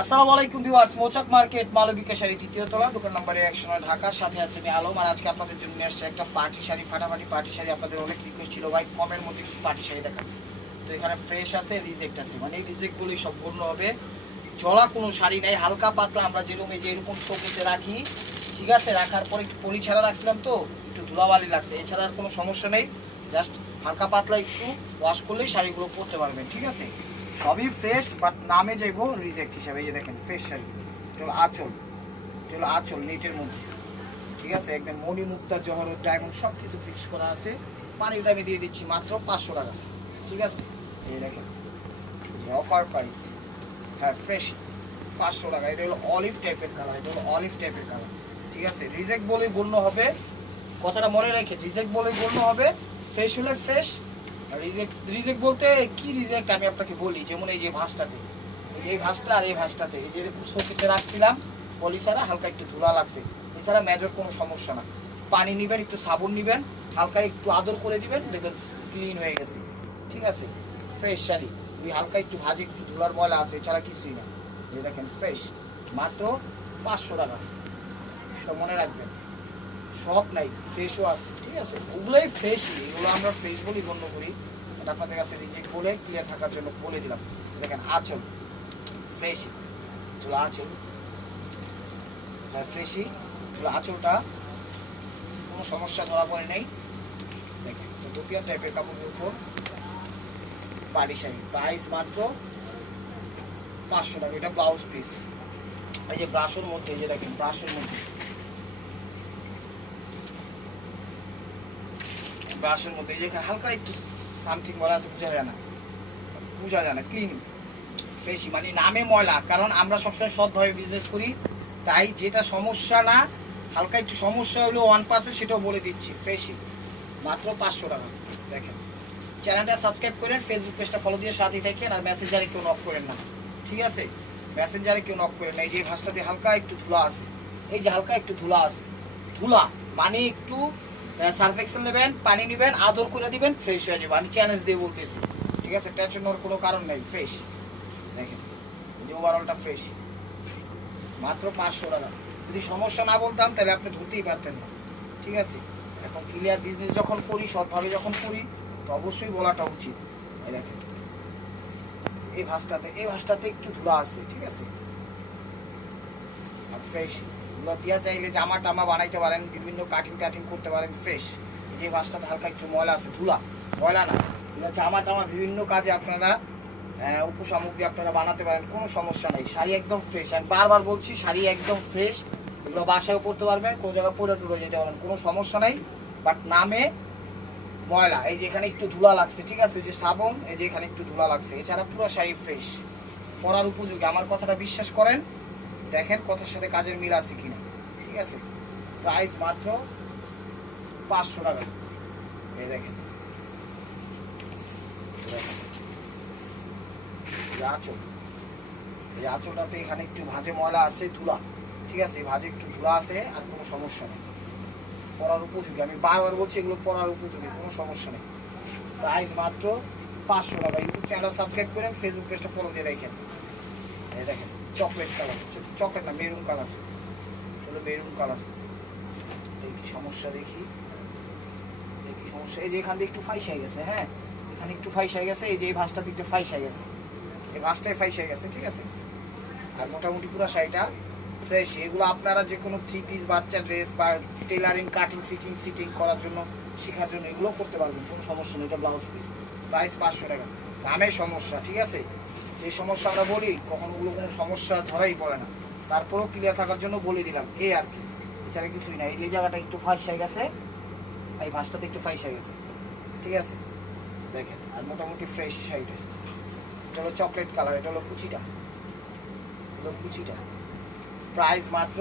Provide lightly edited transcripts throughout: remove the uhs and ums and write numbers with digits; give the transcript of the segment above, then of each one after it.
আসসালামু আলাইকুম ভিউয়ার্স, মৌচাক মার্কেট মালবিকা শাড়ি তৃতীয় তলা, দোকান নম্বর 109, ঢাকা। সাথে আছে আমি আলম। আর আজকে আপনাদের জন্য নিয়ে আসছে একটা পার্টি শাড়ি, ফাটাফাটি পার্টি শাড়ি। আপনাদের অনেক রিকোয়েস্ট ছিল ভাই কমের মধ্যে কিছু পার্টি শাড়ি দেখান। তো এখানে ফ্রেশ আছে, রিজেক্ট আছে, মানে এই রিজেক্টগুলোই সম্পূর্ণ হবে। জলা কোনো শাড়ি নাই, হালকা পাতলা। আমরা যেরকম এই যে এরকম শোকেসে রাখি, ঠিক আছে, রাখার পর একটু পলি ছাড়া রাখছিলাম তো একটু ধুলাবালি লাগছে, এছাড়া আর কোনো সমস্যা নেই। জাস্ট হালকা পাতলা একটু ওয়াশ করলেই শাড়িগুলো পরতে পারবেন, ঠিক আছে। সবই ফ্রেশ, বাট নামে যাইব রিজেক্ট হিসাবে। এই যে দেখেন ফ্রেশ শাড়ি, এটা হলো আঁচল, এটা হলো আঁচল নেটের মধ্যে, ঠিক আছে। একদম মণি মুক্তা জহরত ডায়মন্ড সব কিছু ফিক্স করা আছে। পানির দামে দিয়ে দিচ্ছি মাত্র 500 টাকা, ঠিক আছে। এই দেখেন অফার প্রাইস, হ্যাঁ ফ্রেশ 500 টাকা। এটা হলো অলিভ টাইপের কালার, এটা হলো অলিভ টাইপের কালার, ঠিক আছে। রিজেক্ট বলেই গণ্য হবে, কথাটা মনে রেখে, রিজেক্ট বলেই গণ্য হবে। ফ্রেশ হলে ফ্রেশ। রিজেক্ট রিজেক্ট বলতে কি রিজেক্ট আমি আপনাকে বলি, যেমন এই যে ভাঁজটাতে, এই ভাঁজটা আর এই ভাঁজটাতে এই যে শোকেসে রাখছিলাম পলি ছাড়া, হালকা একটু ধুলা লাগছে, এছাড়া মেজর কোনো সমস্যা না। পানি নেবেন, একটু সাবুন নেবেন, হালকা একটু আদর করে দিবেন, দেখবেন ক্লিন হয়ে গেছে, ঠিক আছে। ফ্রেশ শাড়ি, ওই হালকা একটু ভাজে একটু ধুলার ময়লা আছে, এছাড়া কিছুই না। এই দেখেন ফ্রেশ, মাত্র 500 টাকা, সেটা মনে রাখবেন। সব নাই, ফ্রেশও আছে, ঠিক আছে। ওগুলোই ফ্রেশই, এগুলো আমরা ফ্রেশ বলেই গণ্য করি। এটা আপনাদের কাছে রিজেক্ট বলে ক্লিয়ার থাকার জন্য বলে দিলাম। দেখেন আঁচল ফ্রেশই, এগুলো আঁচল ফ্রেশই, এগুলো আঁচলটা কোনো সমস্যা ধরা পড়ে নেই। দেখেন দুপিয়া টাইপের কাপড়ের উপর পাটি শাড়ি, প্রাইস মাত্র 500 টাকা। এটা ব্লাউজ পিস, এই যে ব্রাশের মধ্যে, এই যে দেখেন ব্রাশের মধ্যে, ব্রাশের মধ্যে এই যে হালকা একটু সামথিং বলা আছে, বোঝা যায় না, বোঝা যায় না। ক্লিন ফ্রেশই, মানে নামে ময়লা, কারণ আমরা সবসময় সৎভাবে বিজনেস করি, তাই যেটা সমস্যা না, হালকা একটু সমস্যা হলো 1% সেটাও বলে দিচ্ছি। ফ্রেশই, মাত্র 500 টাকা। দেখেন চ্যানেলটা সাবস্ক্রাইব করেন, ফেসবুক পেজটা ফলো দিয়ে সাথেই থাকেন, আর মেসেঞ্জারে কেউ নক করেন না, ঠিক আছে। মেসেঞ্জারে কেউ নক করেন না। এই যে ভাঁজটাতে হালকা একটু ধুলা আছে, এই যে হালকা একটু ধুলা আছে, ধুলা মানে একটু সার্ফ এক্সেল নেবেন, পানি নেবেন, আদর করে দিবেন, ফ্রেশ হয়ে যাবে। আমি চ্যালেঞ্জ দিয়ে বলতেছি, ঠিক আছে। টেনশন নেওয়ার কোনো কারণ নেই, ফ্রেশ। দেখেন এই যে ওভারঅলটা ফ্রেশ, মাত্র 500 টাকা। যদি সমস্যা না বলতাম তাহলে আপনি ধরতেই পারতেন না, ঠিক আছে। এখন ক্লিয়ার বিজনেস যখন করি, সৎভাবে যখন করি, তো অবশ্যই বলাটা উচিত। এই দেখেন এই ভাঁজটাতে একটু ধুলা আছে, ঠিক আছে, আর ফ্রেশ। দিয়া চাইলে জামা টামা বানাইতে পারেন, বিভিন্ন কাটিং করতে পারেন, ফ্রেশ। যে ভাঁজটাতে হালকা একটু ময়লা আছে, ধুলা ময়লা না, জামা টামা বিভিন্ন কাজে আপনারা উপসামগ্রী আপনারা বানাতে পারেন, কোনো সমস্যা নেই। শাড়ি একদম ফ্রেশ, আমি বারবার বলছি শাড়ি একদম ফ্রেশ। এগুলো বাসায়ও পরতে পারবেন, কোনো জায়গায় পরে টুরে যেতে পারেন, কোনো সমস্যা নেই। বাট নামে ময়লা, এই যে এখানে একটু ধুলা লাগছে, ঠিক আছে, যে সাবন, এই যে এখানে একটু ধুলা লাগছে, এছাড়া পুরো শাড়ি ফ্রেশ, পরার উপযোগী। আমার কথাটা বিশ্বাস করেন, দেখেন কথার সাথে কাজের মিল আছে কিনা, ঠিক আছে। প্রাইস মাত্র 500 টাকা। এই দেখেন আঁচল, এই আঁচলটাতে এখানে একটু ভাঁজে ময়লা আছে, ধুলা, ঠিক আছে, এই ভাঁজে একটু ধুলা আছে, আর কোনো সমস্যা নেই, পরার উপযোগী। আমি বারবার বলছি এগুলো পরার উপযোগী, কোনো সমস্যা নেই। প্রাইস মাত্র 500 টাকা। ইউটিউব চ্যানেল সাবস্ক্রাইব করেন, ফেসবুক পেজটা ফলো দিয়ে রাখেন। এই দেখেন চকলেট কালার, চকলেট না মেরুন কালার, হলো মেরুন কালার। এই কি সমস্যা দেখি, এই কি সমস্যা, এই যে এখান দিয়ে একটু ফাইস হয়ে গেছে, হ্যাঁ এখানে একটু ফাইস হয়ে গেছে, এই যে এই ভাঁজটা একটু ফাইস হয়ে গেছে, এই ভাঁজটাই ফাইস হয়ে গেছে, ঠিক আছে। আর মোটামুটি পুরো শাড়িটা ফ্রেশ। এগুলো আপনারা যে কোনো 3 পিস বাচ্চা ড্রেস বা টেলারিং, কাটিং, ফিটিং, সিটিং করার জন্য, শেখার জন্য এগুলো করতে পারবেন, কোনো সমস্যা নেই। এটা ব্লাউজ পিস, প্রাইস 500 টাকা। দামের সমস্যা, ঠিক আছে, যে সমস্যা আমরা বলি কখনো ওগুলো কোনো সমস্যা ধরাই পড়ে না, তারপরেও ক্লিয়ার থাকার জন্য বলে দিলাম, এই আর কি, এছাড়া কিছুই না। এই জায়গাটা একটু ফাইস হয়ে গেছে, এই ভাঁজটাতে একটু ফাইস হয়ে গেছে, ঠিক আছে। দেখেন আর মোটামুটি ফ্রেশ শাড়িটা, এটা হলো চকলেট কালার, এটা হলো কুচিটা, কুচিটা। প্রাইস মাত্র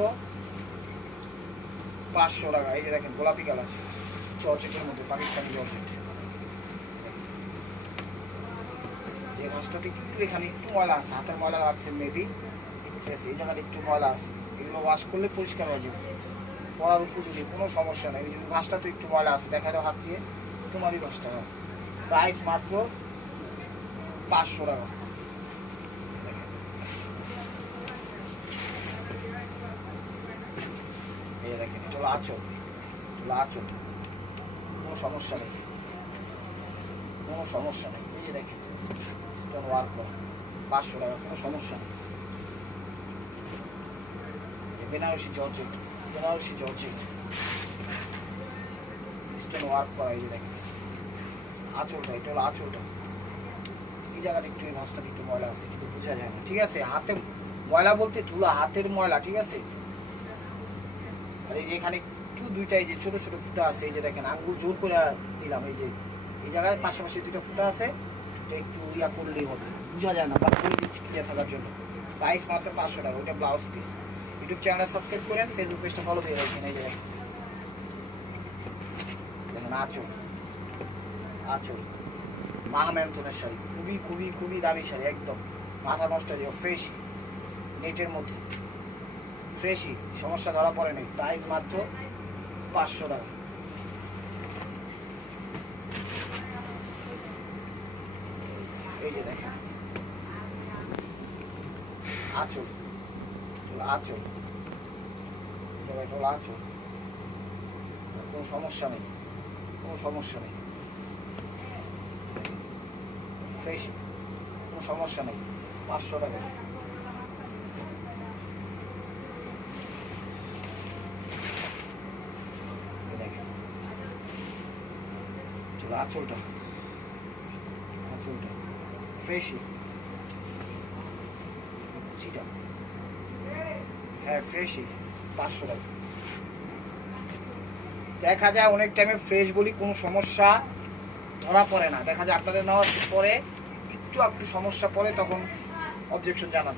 500 টাকা। এই যে দেখেন গোলাপি কালার, জর্জেটের মধ্যে, পাকিস্তানি জর্জেট। এই মাছটাতে একটু এখানে একটু ময়লা আছে, হাতের ময়লা লাগছে মেবি, ঠিক আছে, এই জায়গাটা একটু ময়লা আছে, এগুলো ওয়াশ করলে পরিষ্কার হয়ে যাবে, পরার উপযোগী, কোনো সমস্যা নেই। এই মাছটা তো একটু ময়লা আছে, দেখা যাও হাত দিয়ে, তোমারই মাছটা হয়। প্রাইস মাত্র 500 টাকা। আঁচল, আঁচল, কোনো সমস্যা নেই, কোনো সমস্যা নেই। এই যে দেখেন স্টোন ওয়ার্ক করা, 500 টাকা, কোনো সমস্যা নেই। Banarasi georgette, Banarasi georgette, stone work করা। এই যে দেখেন আঁচলটা, এটা হলো আঁচলটা। এই জায়গাটা একটু, এই ভাঁজটা একটু ময়লা আছে কিন্তু বোঝা যায় না, ঠিক আছে। হাতে ময়লা বলতে ধুলা, হাতের ময়লা, ঠিক আছে। আর এই যে এখানে একটু দুইটা এই যে ছোট ছোট ফুটা আছে, এই যে দেখেন আঙ্গুল জোর করে দিলাম, এই যে এই জায়গায় পাশাপাশি দুইটা ফুটা আছে, এটা একটু ইয়া করলেই হবে, বোঝা যায় না, বাট করে দিচ্ছি ক্লিয়ার থাকার জন্য। প্রাইস মাত্র 500 টাকা, ওইটা ব্লাউজ পিস। ইউটিউব চ্যানেলটা সাবস্ক্রাইব করেন, ফেসবুক পেজটা ফলো দিয়ে রাখবেন। এই যে দেখেন আঁচল, আঁচল, মাহমেন্থনের শাড়ি, খুবই খুবই খুবই দামি শাড়ি, একদম মাথা নষ্ট হয়ে যাবে। ফ্রেশ নেটের মধ্যে, ফ্রেশই, সমস্যা ধরা পড়ে নেই। প্রাইস মাত্র 500 টাকা। এই যে দেখেন আঁচল, আঁচল, আঁচল, কোনো সমস্যা নেই, কোনো সমস্যা নেই, ফ্রেশ, কোনো সমস্যা নেই। 500 টাকা। আঁচলটা, আঁচলটা ফ্রেশই, কুচিটা, হ্যাঁ ফ্রেশই, 500 টাকা। দেখা যায় অনেক টাইমে ফ্রেশ বলি, কোনো সমস্যা ধরা পড়ে না। দেখা যায় আপনাদের নেওয়ার পরে একটু সমস্যা পড়ে, তখন অবজেকশন জানান।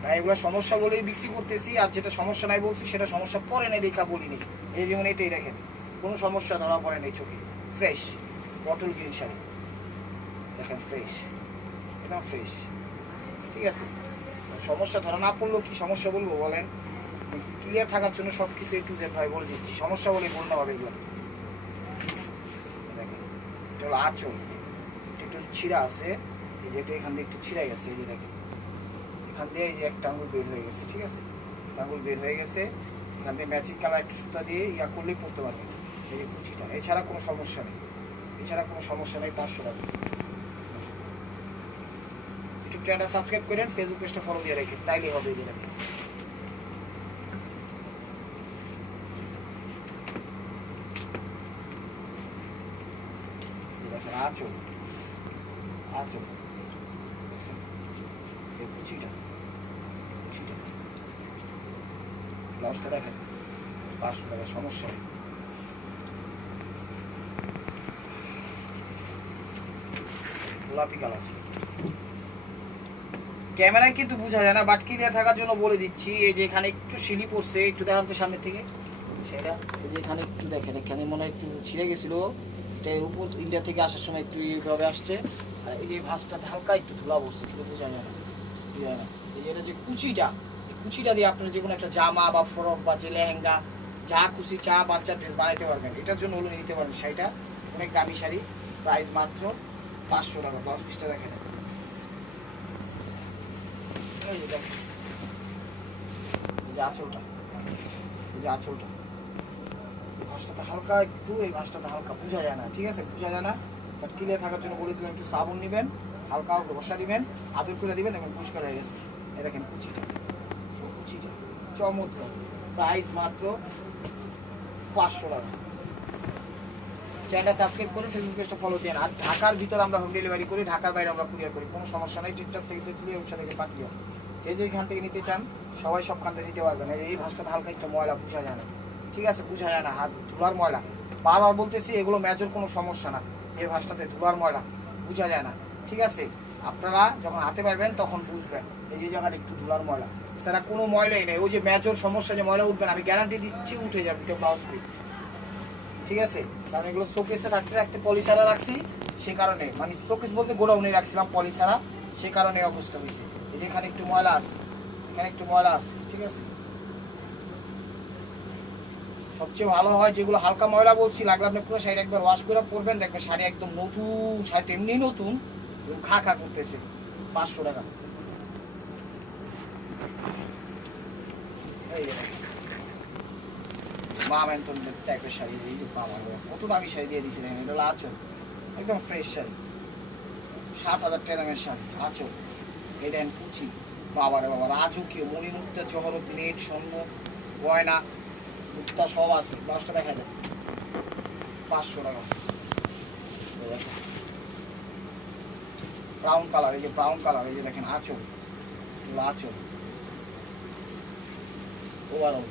তাই এগুলো সমস্যা বলেই বিক্রি করতেছি, আর যেটা সমস্যা নাই বলছি সেটা সমস্যা পড়ে নেই দেখা বলিনি। এই যেমন এটাই দেখেন, কোনো সমস্যা ধরা পড়ে নেই চোখে, ফ্রেশ বটল গ্রিন শাড়ি, দেখেন ফ্রেশ, একদম ফ্রেশ, ঠিক আছে। সমস্যা ধরা না পড়লেও কি সমস্যা বলবো বলেন, ক্লিয়ার থাকার জন্য সব কিছু একটু যে ভাই বলে দিচ্ছি, সমস্যা বলে বলতে হবে এগুলো। দেখেন এটা হলো আঁচল, একটু ছিঁড়া আছে, এই যে এটা এখান দিয়ে একটু ছিঁড়া গেছে, এই যে দেখেন এখান দিয়ে এই যে একটা আঙুল বের হয়ে গেছে, ঠিক আছে, আঙুল বের হয়ে গেছে। এখান দিয়ে ম্যাচিং কালার একটু সুতা দিয়ে ইয়া করলেই পড়তে পারবেন। এই যে কুচিটা, এছাড়া কোনো সমস্যা নেই, এছাড়া কোনো সমস্যা নেই। 500 টাকা। ইউটিউব চ্যানেলটা সাবস্ক্রাইব করেন, ফেসবুক পেজটা ফলো দিয়ে রাখেন, তাইলেই হবে। এই যে দেখেন আঁচল, আঁচল, এই কুচিটা, কুচিটা, ব্লাউজটা দেখেন 500 টাকা, সমস্যা নেই। গোলাপি কালার, ক্যামেরায় কিন্তু বোঝা যায় না, বাট ক্লিয়ার থাকার জন্য বলে দিচ্ছি। এই যে এখানে একটু সিঁড়ি পড়ছে, একটু দেখান তো সামনের থেকে সেটা। এই যে এখানে একটু দেখেন, এখানে মনে হয় একটু ছিঁড়ে গেছিলো, এটা উপর ইন্ডিয়া থেকে আসার সময় একটু এইভাবে আসছে। আর এই যে ভাঁজটাতে হালকা একটু ধুলা পড়ছে, কিন্তু বোঝা যায় না, বোঝা যায় না। এই যে এটা যে কুচিটা, এই কুচিটা দিয়ে আপনার যে কোনো একটা জামা বা ফ্রক বা যে লেহেঙ্গা যা খুশি চা বাচ্চার ড্রেস বানাইতে পারবেন। এটার জন্য হলো নিতে পারবেন শাড়িটা, অনেক দামি শাড়ি, প্রাইস মাত্র 500 টাকা। ব্লাউজ পিসটা দেখেন, এই যে দেখেন, এই যে আঁচলটা, এই যে আঁচলটা, এই ভাঁজটাতে হালকা একটু, এই ভাঁজটাতে হালকা বোঝা যায় না, ঠিক আছে, বোঝা যায় না, বাট ক্লিয়ার থাকার জন্য বলে দিলাম। একটু সাবুন নেবেন, হালকা বসা দিবেন, আদর করে দিবেন, এবং পরিষ্কার হয়ে গেছে। এই দেখেন কুচিটা, কুচিটা চমৎকার, প্রাইস মাত্র 500 টাকা। চ্যানেলটা সাবস্ক্রাইব করে ফেসবুক পেজটা ফলো দেন। আর ঢাকার ভিতর আমরা হোম ডেলিভারি করি, ঢাকার বাইরে আমরা কুরিয়ার করি, কোনো সমস্যা নেই। টিকটক থেকে তুলে ব্যবসা থেকে পাঠিয়ে যে যেখান থেকে নিতে চান সবাই সবখান থেকে নিতে পারবেন। এই ভাঁজটা হালকা একটা ময়লা, বোঝা যায় না, ঠিক আছে, বোঝা যায় না, হাত ধুলার ময়লা, বারবার বলতেছি, এগুলো মেজর কোনো সমস্যা না। এই ভাঁজটাতে ধুলার ময়লা বোঝা যায় না, ঠিক আছে। আপনারা যখন হাতে পাইবেন তখন বুঝবেন এই যে জায়গাটা একটু ধুলার ময়লা, সেটা কোনো ময়লাই নেই। ওই যে মেজর সমস্যা যে ময়লা উঠবেন, আমি গ্যারান্টি দিচ্ছি উঠে যাবে এটা ব্লাউজ পিস, ঠিক আছে। কারণ এগুলো শোকেসে রাখতে রাখতে পলিসারা রাখছি, সে কারণে, মানে শোকেস বলতে গোডাউনে রাখছিলাম পলিসারা, সে কারণে অবস্থা হয়েছে। এই যে এখানে একটু ময়লা আছে, এখানে একটু ময়লা আছে, ঠিক আছে। সবচেয়ে ভালো হয় যেগুলো হালকা ময়লা বলছি, লাগলে আপনি পুরো শাড়ি একবার ওয়াশ করে পরবেন, দেখবেন শাড়ি একদম নতুন, শাড়ি এমনি নতুন, খা খা করতেছে। 500 টাকা। এই মা মেন্তন টাইপের শাড়ি, এই যে আমার কত দামি শাড়ি দিয়ে দিয়েছিলেন, এটা হলো আঁচল, একদম ফ্রেশ শাড়ি, 7,000 টাকার শাড়ি, আঁচল, এই দেন কুচি, বাবারে বাবা, রাজকীয় মণিমুক্তা, জহরত, নেট, স্বর্ণ, গয়না, মুক্তা সব আছে। ব্লাউজটা দেখা যায় 500 টাকা। ব্রাউন কালার, এই যে ব্রাউন কালার, এই যে দেখেন আঁচল, আঁচল ওভারঅল।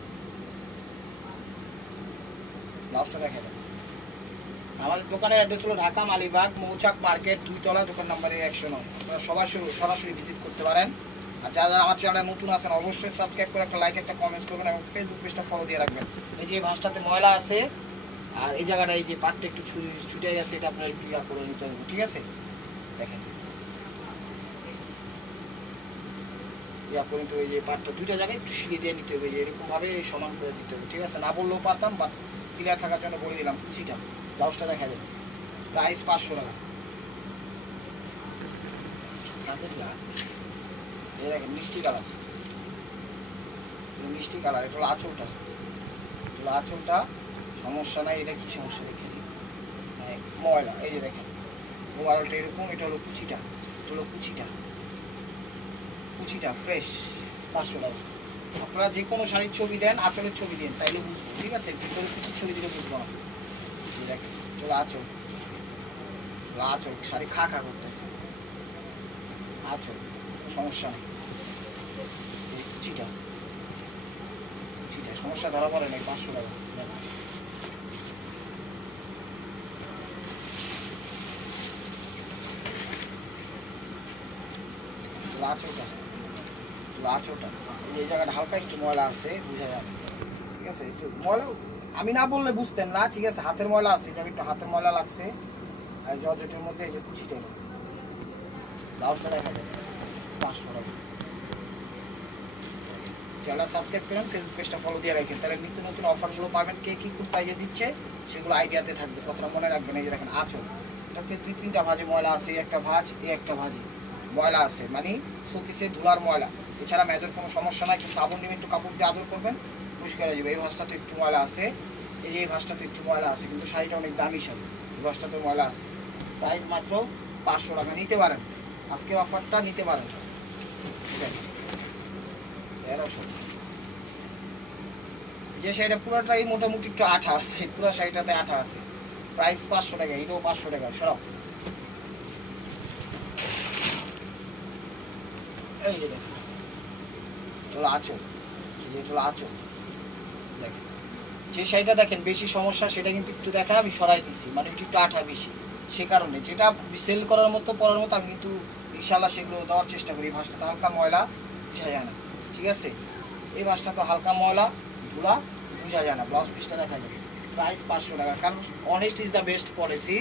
ব্লাউজটা দেখা যায়। আমাদের দোকানের অ্যাড্রেস হলো ঢাকা মালিবাগ মৌচাক মার্কেট 2 তলা, দোকান নম্বরে 109। আপনারা সরাসরি ভিজিট করতে পারেন। আর যারা আমার চ্যানেলে নতুন আছেন অবশ্যই সাবস্ক্রাইব করে একটা লাইক একটা কমেন্টস করবেন এবং ফেসবুক পেজটা ফলো দিয়ে রাখবেন। এই যে এই ভাঁজটাতে ময়লা আছে আর এই জায়গাটা এই যে পাটটা একটু ছুটে গেছে, এটা আপনার একটু করে নিতে হবে, ঠিক আছে? দেখেন করে নিতে হবে, এই যে পাটটা দুইটা জায়গায় একটু সিলিয়ে দিয়ে নিতে হবে, এরকমভাবে সমান করে দিতে হবে, ঠিক আছে? না বললেও পারতাম, বাট ক্লিয়ার থাকার জন্য বলে দিলাম। কুচিটা ব্লাউজটা দেখা যাবে, প্রাইস 500 টাকা। এই দেখেন মিষ্টি কালার, মিষ্টি কালার, এটা হলো আঁচলটা, আঁচলটা সমস্যা নাই। এটা কি সমস্যা দেখে ময়লা, এই যে দেখেন ওভারঅলটা এরকম। এটা হলো কুচিটা, কুচিটা ফ্রেশ, 500 টাকা। আপনারা যে কোনো শাড়ির ছবি দেন, আঁচলের ছবি দেন, তাইলে বুঝবো, ঠিক আছে? ভিতরে কুচির ছবি দিলে বুঝবো না। দেখেন চলো আঁচল, শাড়ি খা করতেছে, আঁচল সমস্যা নেই। কুচিটা সমস্যা ধরা পড়ে নাই, 500 টাকা। আঁচলটা এই জায়গাটা হালকা একটু ময়লা আছে, বুঝা যাবে, ঠিক আছে? একটু ময়লা আমি না বললে বুঝতেন না, ঠিক আছে? হাতের ময়লা আছে, এই জায়গায় একটু হাতের ময়লা লাগছে। আর জর্জেটের মধ্যে এই যে কুচিটা, ব্লাউজটা দেখা যাবে 500 টাকা। চ্যানেলটা সাবস্ক্রাইব করেন, ফেসবুক পেজটা ফলো দিয়ে রাখেন, তাহলে নিত্য নতুন অফারগুলো পাবেন। কে কী কোন প্রাইজে দিচ্ছে সেগুলো আইডিয়াতে থাকবে, কথাটা মনে রাখবেন। এই যে দেখেন আঁচল, এটাতে 2-3টা ভাজে ময়লা আছে, একটা ভাজ একটা ভাজি ময়লা আছে, মানে শোকেসে ধুলার ময়লা। এছাড়া মেজর কোনো সমস্যা নাই, একটু সাবুন নিয়ে একটু কাপড় দিয়ে আদর করবেন, পরিষ্কার হয়ে যাবে। এই ভাজটাতে একটু ময়লা আছে, এই যে এই ভাজটাতে একটু ময়লা আছে, কিন্তু শাড়িটা অনেক দামি শাড়ি, এই ভাজটাতে ময়লা আছে। প্রাইস মাত্র 500 টাকা। নিতে পারেন, আজকের অফারটা নিতে পারেন, ঠিক আছে? যে শাড়িটা পুরোটাই মোটামুটি একটু আঠা আছে, পুরো শাড়িটাতে আঠা আছে, প্রাইস 500 টাকা। এটাও 500 টাকা। সরাও, এই যে দেখেন আঁচল, দেখেন যে শাড়িটা দেখেন বেশি সমস্যা, সেটা কিন্তু একটু দেখা আমি সরাই দিচ্ছি, মানে একটু আঠা বেশি, সে কারণে যেটা সেল করার মতো পরার মতো আমি কিন্তু ইনশাল্লাহ সেগুলো দেওয়ার চেষ্টা করি। এই ভাঁজটা তো হালকা ময়লা বোঝা যায় না, ঠিক আছে? এই ভাঁজটা তো হালকা ময়লা ধুলা বোঝা যায় না। ব্লাউজ পিসটা দেখা যাবে, প্রাইস 500 টাকা। কারণ honest is the best policy,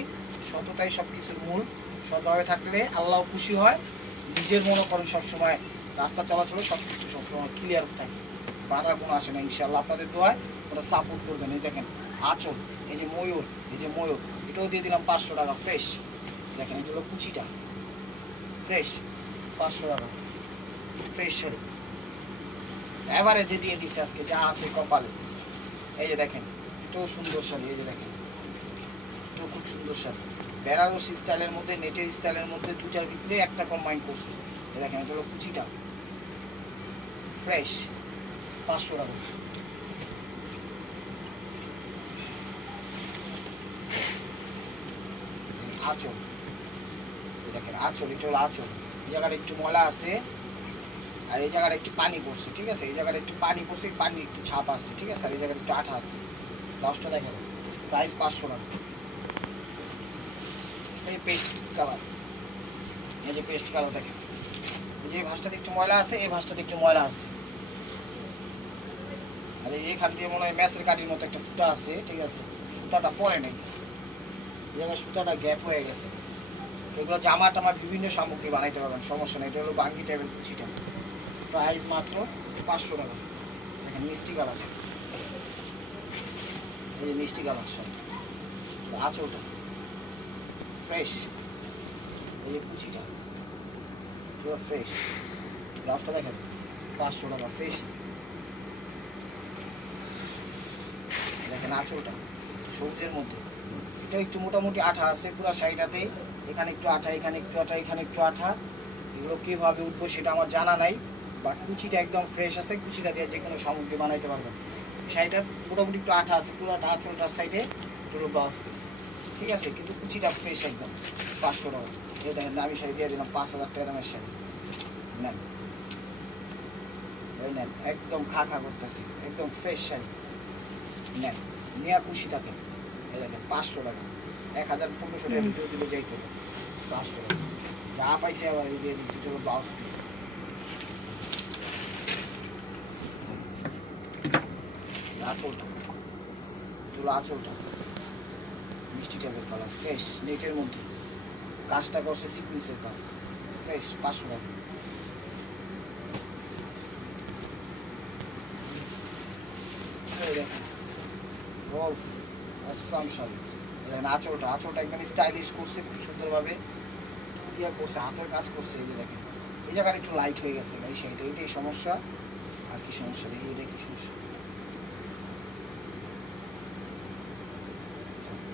সততাই সব কিছুর মূল। সতভাবে থাকলে আল্লাহ খুশি হয়। নিজের মনে করেন সবসময় রাস্তা চলাচলে সব কিছু সবসময় ক্লিয়ার থাকে, বাধা কোনো আসে না। ইনশাল্লাহ আপনাদের দোয়ায় ওরা সাপোর্ট করবেন। এই দেখেন আঁচল, এই যে ময়ূর, এটাও দিয়ে দিলাম 500 টাকা ফ্রেশ। দেখেন এটা হলো কুচিটা, ফ্রেশ 500 টাকা ফ্রেশ শাড়ি, এভারেজে দিয়ে দিচ্ছে আজকে যা আছে কপালে। এই যে দেখেন এটাও সুন্দর শাড়ি, এই যে দেখেন এটাও খুব সুন্দর শাড়ি, বেনারসি স্টাইলের মধ্যে নেটের স্টাইলের মধ্যে দুটার ভিতরে একটা কম্বাইন করছে। দেখেন এটা হলো কুচিটা, ফ্রেশ 500 টাকা। আঁচল, দেখেন আঁচল, এটা হলো আঁচল। এই জায়গাটা একটু ময়লা আছে আর এই জায়গাটা একটু পানি পড়ছে, ঠিক আছে? এই জায়গাটা একটু পানি পড়ছে, পানি একটু ছাপ আছে, ঠিক আছে? আর এই জায়গাটা একটু আঠা আছে। ব্লাউজটা দেখেন, প্রাইস 500 টাকা। এই পেস্ট কালার, এই যে পেস্ট কালার দেখেন, এই যে ভাঁজটাতে একটু ময়লা আছে, এই ভাঁজটাতে একটু ময়লা আছে, আর এইখান দিয়ে মনে হয় ম্যাচের কাঠির মতো একটা ফুটা আছে, ঠিক আছে? সুতাটা পরে নেই, এই জায়গায় সুতাটা গ্যাপ হয়ে গেছে। এগুলো জামা টামা বিভিন্ন সামগ্রী বানাইতে পারবেন, সমস্যা নেই। এটা হলো বাঙ্গি টাইপের কুচিটা, প্রাইস মাত্র 500 টাকা। দেখেন মিষ্টি কালার, এই যে মিষ্টি কালার সব। আঁচলটা ফ্রেশ, এই যে কুচিটা পুরো ফ্রেশ। ব্লাউজটা দেখেন 500 টাকা ফ্রেশ। দেখেন দেখেন আঁচলটা সবুজের মধ্যে, এটা একটু মোটামুটি আঠা আছে পুরো শাড়িটাতে, এখানে একটু আঠা, এখানে একটু আঠা, এখানে একটু আঠা। এগুলো কীভাবে উঠবো সেটা আমার জানা নাই, বাট কুচিটা একদম ফ্রেশ আছে, কুচিটা দিয়ে যে কোনো সামগ্রী বানাইতে পারবেন। শাড়িটা মোটামুটি একটু আঠা আছে, পুরো আঁচলটার সাইডে পুরো ব্লাউজ পিস, ঠিক আছে, কিন্তু কুচিটা ফ্রেশ একদম। 500 টাকা এই দেখেন, দামি শাড়ি দিয়ে দিলাম 5000 টাকা দামের শাড়ি, নেন ওই নেন, একদম খা খা করতেছি, একদম ফ্রেশ শাড়ি নেন, নিয়ে কুচিটাকে এই দেখেন 500 টাকা, 1000-1500 টাকা ভিডিও দিলে যাই করবে 500 টাকা যা পাইছে আবার এই দিয়ে দিচ্ছি তোর ব্লাউজ পিস। আঁচলটা তুলো, আঁচলটা মিষ্টি টাইপের কালার, ফ্রেশ নেটের মধ্যে, কাজটা করছে সিকুয়েন্সের কাজ, ফ্রেশ 500 টাকা। দেখেন আসাম শাড়ি, দেখেন আঁচলটা, আঁচলটা একদম স্টাইলিশ করছে খুব সুন্দরভাবে, ইয়ে করছে, হাতের কাজ করছে। এই যে দেখেন এই জায়গাটা একটু লাইট হয়ে গেছে এই শাড়িটা, এইটাই সমস্যা, আর কি সমস্যা দেখি, এইটাই কি সমস্যা,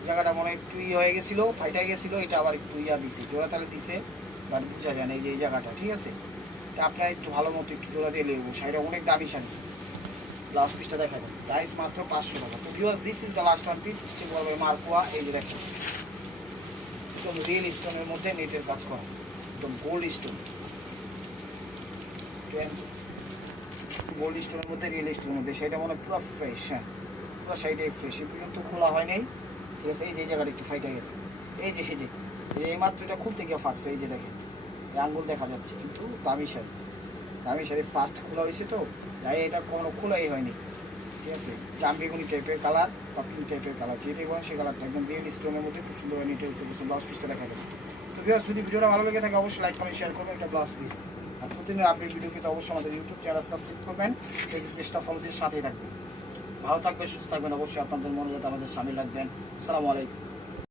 জায়গাটা মনে একটু হয়ে গেছিলো, ফাইটা গেছিলো, এটা আবার একটু দিছে, জোড়া তালে দিছে, বাট বুঝা যায় না এই যে এই জায়গাটা, ঠিক আছে, এটা আপনার একটু ভালো মতো একটু জোড়া দিয়ে লেগবো। শাড়িটা অনেক দামি শাড়ি, ব্লাউজ পিসটা দেখা যায়, প্রাইস মাত্র 500 টাকা। তো viewers, this is the last one piece, still বলবে মার্কুয়া। এই যে দেখেন একদম রিয়েল স্টোনের মধ্যে নেটের কাজ করা, একদম গোল্ড স্টোন, গোল্ড স্টোনের মধ্যে রিয়েল স্টোনের মধ্যে, সেটা মনে হয় পুরো ফ্রেশ, হ্যাঁ পুরো শাড়িটাই ফ্রেশ, এই পর্যন্ত খোলা হয় নাই, ঠিক আছে। এই যে এই জায়গাটা একটু ফাইটা গেছে, এই যে এই মাত্র এটা খুলতে গিয়ে ফাটছে, এই যে দেখেন আঙ্গুল দেখা যাচ্ছে, কিন্তু দামি শাড়ি, দামি শাড়ি ফার্স্ট খোলা হয়েছে তো, তাই এটা কোনো খোলাই হয়নি, ঠিক আছে। জামবেগুনি টাইপের কালার বা পিঙ্ক টাইপের কালার, যেটাই বলেন সেই কালারটা একদম রিয়েল স্টোনের মধ্যে খুব সুন্দর নিটের ব্লাউজ পিসটা দেখা যাবে। তো ভিউয়ার্স, যদি ভিডিওটা ভালো লেগে থাকে অবশ্যই লাইক কমেন্ট শেয়ার করবেন, একটা ব্লাউজ পিস। আর প্রতিদিনের আপডেট ভিডিও পেতে অবশ্যই আমাদের ইউটিউব চ্যানেল সাবস্ক্রাইব করবেন, ফেসবুক পেজটা ফলো দিয়ে সাথেই থাকবেন। ভালো থাকবেন, সুস্থ থাকবেন, অবশ্যই আপনাদের মনে যাতে আমাদের সামিল রাখবেন। আসসালামু আলাইকুম।